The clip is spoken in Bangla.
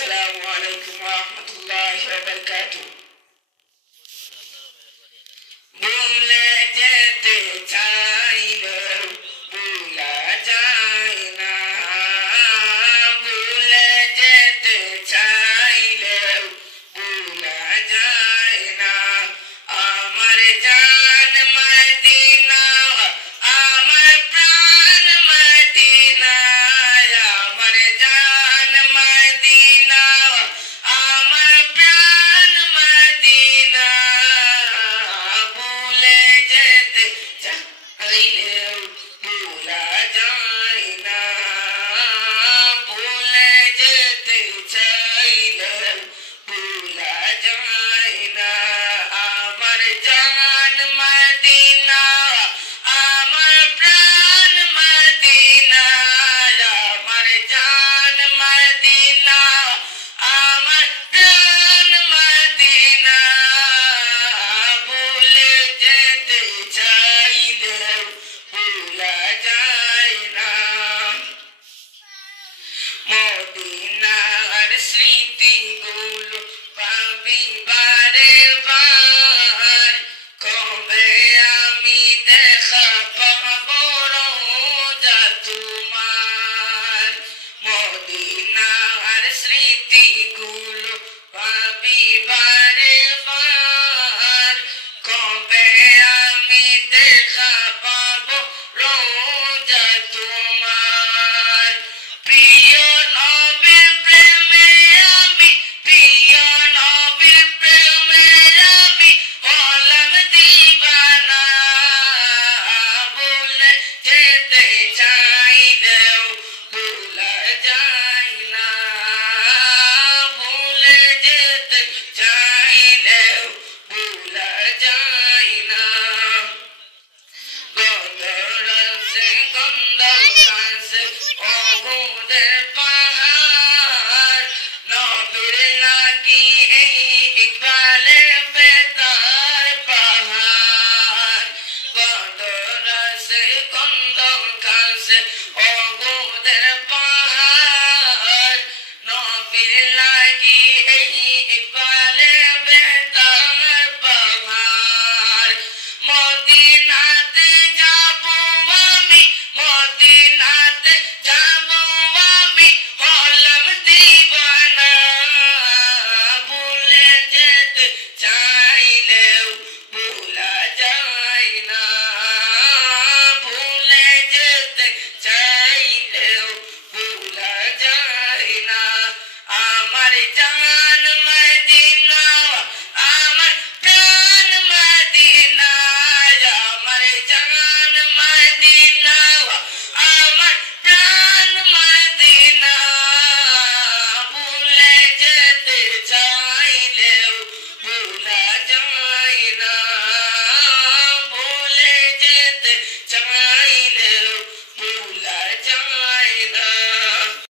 আসসালামু আলাইকুম ওয়া রাহমাতুল্লাহি ওয়া বারাকাতুহু। ভুলে যেতে চাইলেও ভুলা যায় না, ভুলে যেতে চাইলেও ভুলা যায় না। আমার জান মদিনা, আমার প্রাণ মদিনা, আমার জান মদিনা, আমার প্রাণ মদিনা। ভুলে যেতে চাইলেও ভুলা যায় না, ভুলে যেতে চাইলেও ভুলা যায় না। আমার জান মদিনা, আমার প্রাণ মদিনা, আমার জান মদিনা, আমার প্রাণ মদিনা। ভুলে যেতে চাইলেও ভুলা যায় না। মদিনার স্মৃতিগুলো পাবি বারে বার, কবে আমি